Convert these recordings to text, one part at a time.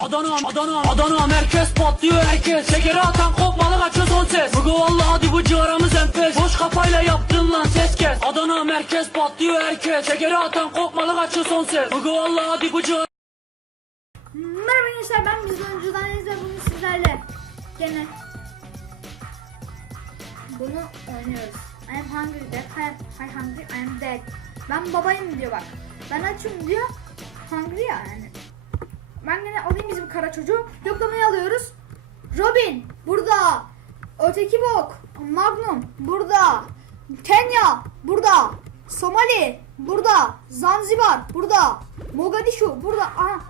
Adana, Adana, Adana merkez patlıyor herkes Şekeri atan kopmalı kaçıyor son ses Bugü valla hadi bu civarımız enfes Boş kafayla yaptın lan ses kes Adana merkez patlıyor herkes Şekeri atan kopmalı kaçıyor son ses Bugü valla hadi bu civar Merhaba gençler ben biz oyuncudan ve bugün sizlerle gene bunu oynuyoruz. I am hungry dead, I am, hungry, I am dead. Ben babayım diyor bak. Ben açım diyor. Hungry ya yani. Ben gene alayım bizim kara çocuğu. Yoklamayı alıyoruz. Robin burada. Öteki bok. Magnum burada. Kenya burada. Somali burada. Zanzibar burada. Mogadishu burada. Aha.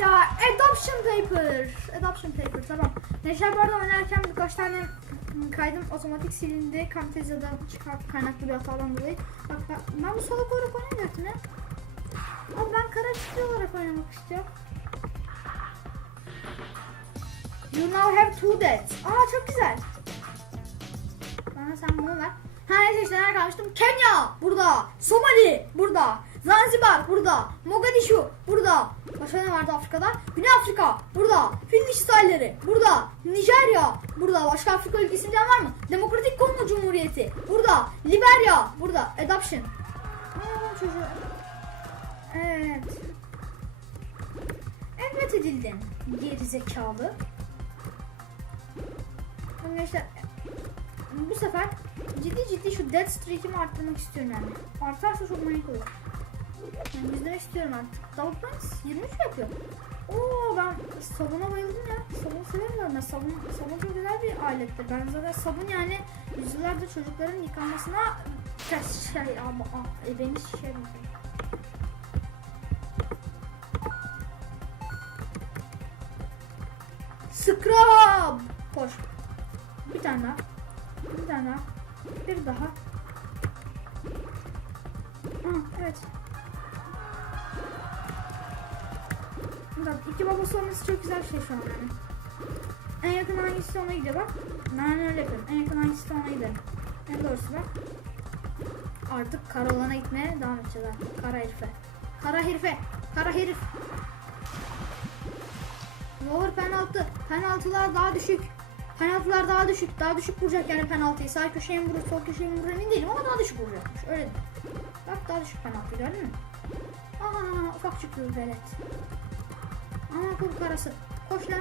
Ya adoption paper. Adoption paper tamam. Neşer bu arada oynarken birkaç tane kaydım otomatik silindi. Camtasia'da çıkart kaynaklı bir hatadan dolayı. Bak ben bu salak olarak oynamayacaktım ya. Ama ben kara olarak oynamak istiyorum. You now have two deaths. Aa çok güzel. Bana sen bunu ver. Ha neyse işte nerede kalmıştım? Kenya burada. Somali burada. Zanzibar burada. Mogadishu burada. Başka ne vardı Afrika'da? Güney Afrika burada. Fil sahilleri burada. Nijerya burada. Başka Afrika ülkesi bilen var mı? Demokratik Kongo Cumhuriyeti burada. Liberya burada. Adoption. Aa, çocuğu. Evet. Evet edildin. Geri zekalı. Arkadaşlar bu sefer ciddi ciddi şu dead streak'imi arttırmak istiyorum yani. Artarsa çok manyak olur. Yani izlemek istiyorum artık. Double points 23 yapıyor. Oo ben sabuna bayıldım ya. Sabun severim ben. Sabun, sabun çok güzel bir alettir. Ben zaten sabun yani yüzyıllardır çocukların yıkanmasına şey, şey ama ah, e, beni şey Scrub! Koş. Tane daha. Bir tane daha. Bir daha. Aa, evet. Bak iki babası olması çok güzel bir şey şu an yani. En yakın hangisi ona gidiyor bak. Ben öyle yapıyorum. En yakın hangisi ona gidiyor. En doğrusu bak. Artık kara olana gitmeye devam edeceğiz artık. Kara herife. Kara herife. Kara herif. Lower penaltı. Penaltılar daha düşük. Penaltılar daha düşük. Daha düşük vuracak yani penaltıyı. Sağ köşeye mi vurur, sol köşeye mi vurur emin değilim ama daha düşük vuracakmış. Öyle. Bak daha düşük penaltı gördün mü? Aa ufak çıkıyor velet. Ama kum karası. Koş lan.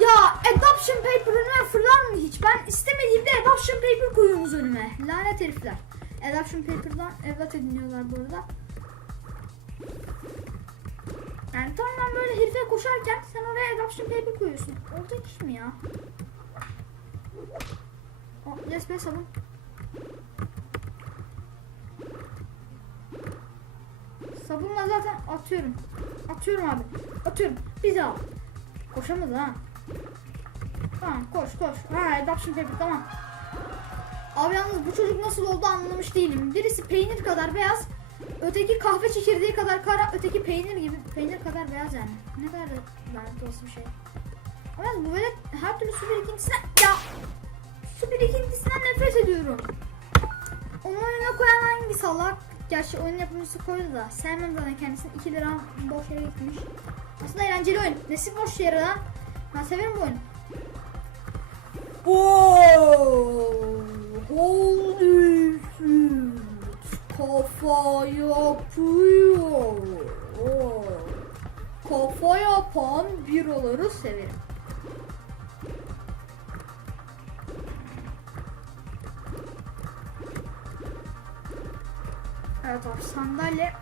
Ya adoption paper önüme fırlar mı hiç? Ben istemediğimde adoption paper koyuyorsunuz önüme. Lanet herifler. Adoption paper'dan evlat ediniyorlar bu arada. Yani tam böyle herife koşarken sen oraya adoption paper koyuyorsun. Olacak iş mi ya? Oh, yes be sabun. Sabunla zaten atıyorum. Atıyorum abi. Atıyorum. Bir daha. Koşamadı ha. Tamam koş koş. Ha adoption paper tamam. Abi yalnız bu çocuk nasıl oldu anlamış değilim. Birisi peynir kadar beyaz. Öteki kahve çekirdeği kadar kara. Öteki peynir gibi. Peynir kadar beyaz yani. Ne kadar da lanet olsun şey. Ama bu böyle her türlü su birikintisinden... Ya! Su birikintisinden nefret ediyorum. Onun önüne koyan hangi salak? Gerçi oyun yapımcısı koydu da. Sevmem zaten kendisini. 2 lira boş yere gitmiş. Aslında eğlenceli oyun. Nesi boş yere lan? Ben severim bu oyunu. Oh, holy. Kafa yapıyor. Oh. Kafa yapan biraları severim. Evet abi sandalye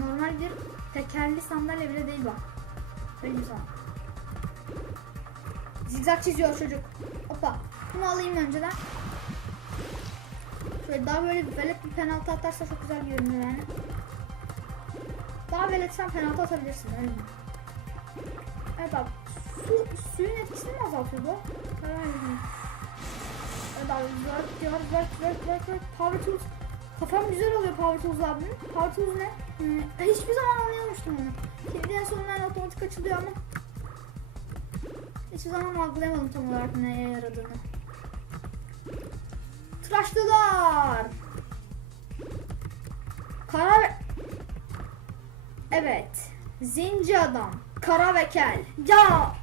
normal bir tekerli sandalye bile değil bak. Söyleyeyim sana. Zigzag çiziyor çocuk. Hoppa. Bunu alayım önceden. Şöyle daha böyle bir velet bir penaltı atarsa çok güzel görünüyor yani. Daha veletsen penaltı atabilirsin öyle mi? Evet abi. Su, suyun etkisini mi azaltıyor bu? Herhalde. Evet abi. Work, work, work, work, work, work. Power tools. Kafam güzel oluyor Power Tools abinin. Power Tools ne? Hmm, hiçbir zaman anlayamamıştım onu. Kilidi en sonunda otomatik açılıyor ama hiçbir zaman algılayamadım tam olarak neye yaradığını. Tıraşlılar. Karar... Evet. Zenci adam. Kara ve kel. Ya.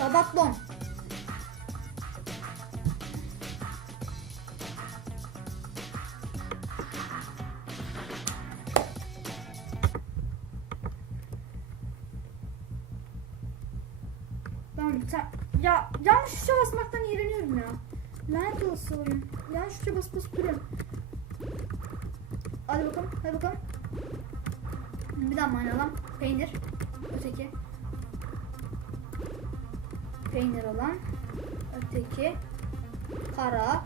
Babaklon. Olası oyun. Yanlış tuşa basıp basıp duruyorum. Hadi bakalım, hadi bakalım. Bir daha oynayalım. Peynir. Öteki. Peynir olan. Öteki. Kara.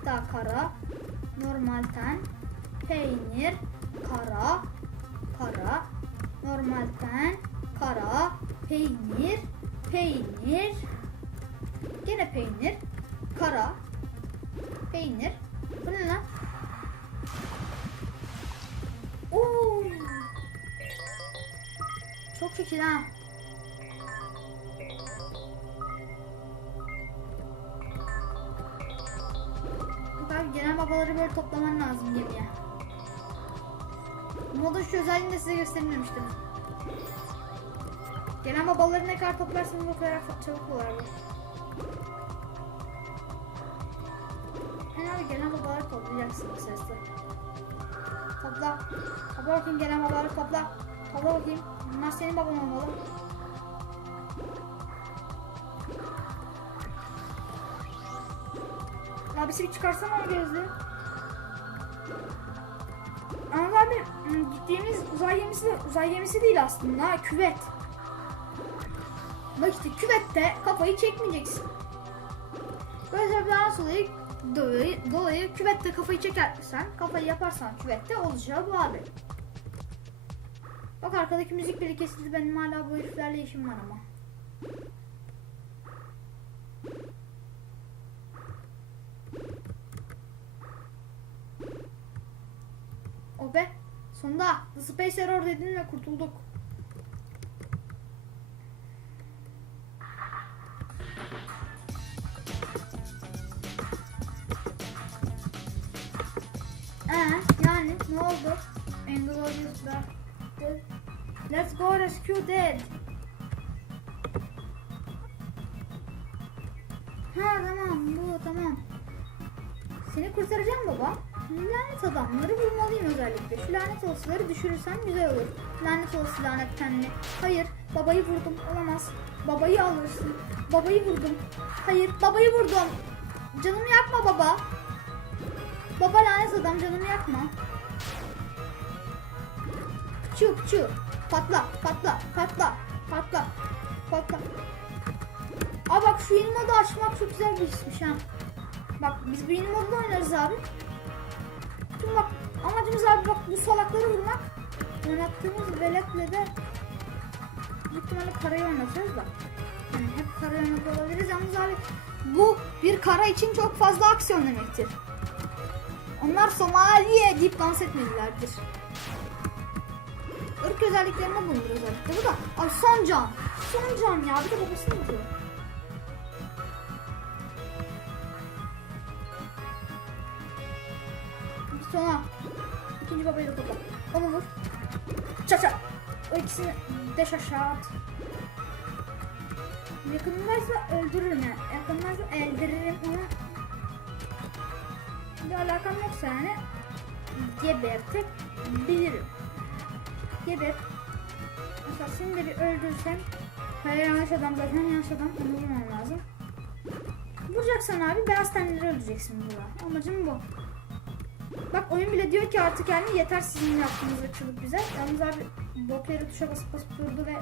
Bir daha kara. Normalten. Peynir. Kara. Kara. Normalten. Kara. Peynir. Peynir. Gene peynir. Kara. Peynir. Bu ne lan? Çok şekil ha. Bak genel babaları böyle toplaman lazım gemiye. Modun şu özelliğini de size göstermemiştim. Genel babaları ne kadar toplarsanız o kadar çabuk olur bu. Abi genel babaları toplayacaksın bu sesle. Topla. Topla bakayım gelen babaları topla. Topla bakayım. Bunlar senin baban olmalı. Abisi bir çıkarsana o gözlüğü. Ama abi ım, gittiğimiz uzay gemisi de uzay gemisi değil aslında. Küvet. Bak işte küvette kafayı çekmeyeceksin. Böyle sebeplerden dolayı, dolayı, dolayı küvette kafayı çekersen, kafayı yaparsan küvette olacağı bu abi. Bak arkadaki müzik bile kesildi. Benim hala bu heriflerle işim var ama. O be. Sonunda The Space Error dedin ve kurtulduk. Ne oldu? Inglourious Basterds. Let's go rescue Dad. Ha tamam bu tamam. Seni kurtaracağım baba. Lanet adamları vurmalıyım özellikle. Şu lanet olsuları düşürürsem güzel olur. Lanet olası lanet tenli. Hayır babayı vurdum. Olamaz. Babayı alırsın. Babayı vurdum. Hayır babayı vurdum. Canımı yakma baba. Baba lanet adam canımı yakma. Pıçı pıçı. Patla patla patla patla patla. Aa bak şu yeni modu açmak çok güzel bir işmiş ha. Bak biz bu yeni modda oynarız abi. Şimdi bak amacımız abi bak bu salakları vurmak. Oynattığımız veletle de büyük ihtimalle karayı oynatırız da. Yani hep karayı oynatıyor olabiliriz. Yalnız abi bu bir kara için çok fazla aksiyon demektir. Onlar Somaliye deyip dans etmedilerdir. Irk özelliklerine bulunur özellikle bu da. Ay son can. Son can ya bir de babasını vuruyor. Sonra ikinci babayı da topla. Onu vur. Çat çat. O ikisini deş aşağı at. Yakınındaysa öldürürüm yani. Yakınındaysa öldürürüm onu. Bir alakam yoksa yani gebertebilirim. Geber. Mesela seni bir öldürsem Hayır yanlış adam zaten yanlış adam onu vurmam lazım. Vuracaksan abi beyaz tenleri öldüreceksin burada. Amacım bu. Bak oyun bile diyor ki artık yani yeter sizin yaptığınız ırkçılık bize. Yalnız abi yere tuşa basıp basıp durdu ve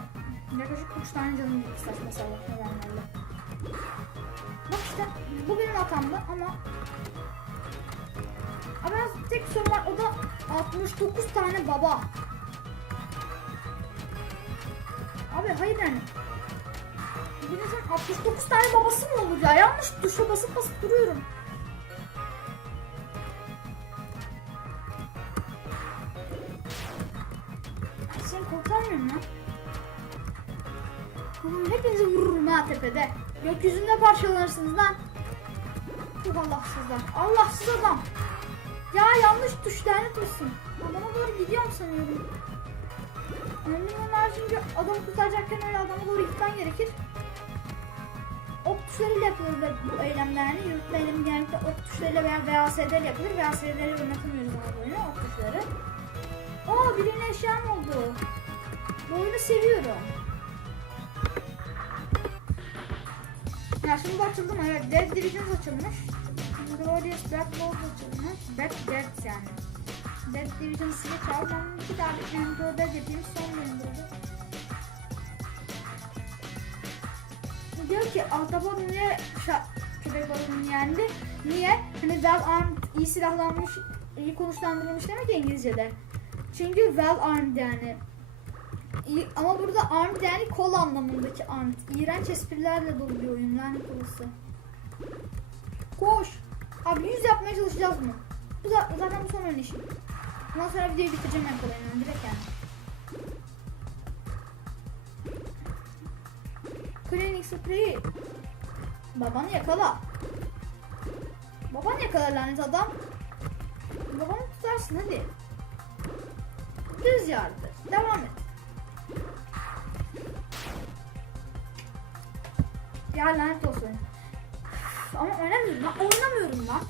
yaklaşık 3 tane canım gitti saçma salak nedenlerle. Bak işte bu benim hatamdı ama ama tek sorun var o da 69 tane baba. Abi hayır yani. Bir insan 69 tane babası mı olur ya? Yanlış tuşa basıp basıp duruyorum. Seni kurtarmıyorum lan. Oğlum hepinizi vururum ha tepede. Gökyüzünde parçalanırsınız lan. Çok Allahsızlar. Allahsız adam. Ya yanlış tuş lanet olsun. gidiyorum sanıyorum. Önlüğün var çünkü adamı kurtaracakken öyle adama doğru gitmen gerekir. Ok tuşlarıyla yapılır bu eylemler yani yürütme eylemi genellikle ok tuşlarıyla veya VASD ile yapılır. VASD'leri oynatamıyoruz ama böyle ok tuşları. Aa bir yeni eşyam oldu. Bu oyunu seviyorum. Ya şimdi açıldım evet. Dead Divisions açılmış. Glorious Black Bolt açılmış. Black Dead yani. Dead Divisions ile çal. Ben bir daha bir Dead yapayım. Son Ender Diyor ki Ahtapot niye köpek balığını yendi? Niye? Hani well armed, iyi silahlanmış, iyi konuşlandırılmış demek İngilizce'de. Çünkü well armed yani. İyi, ama burada armed yani kol anlamındaki armed. İğrenç esprilerle dolu bir oyun lanet olası. Koş. Abi 100 yapmaya çalışacağız mı? Bu zaten bu son oynayışım. Ondan sonra videoyu bitireceğim en kolayından direkt yani. Clinic Spree. Babanı yakala. Babanı yakala lanet adam. Babanı tutarsın hadi. Düz yardır. Devam et. Ya lanet olsun. Ama oynamıyorum lan. Oynamıyorum lan.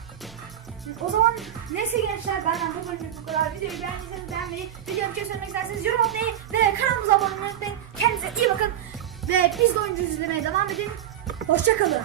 O zaman neyse gençler benden bu bölümlük bu kadar. Videoyu beğendiyseniz beğenmeyi, videomu söylemek isterseniz yorum atmayı ve kanalımıza abone olmayı unutmayın. Kendinize iyi bakın. Ve biz de oyuncu izlemeye devam edin. Hoşçakalın.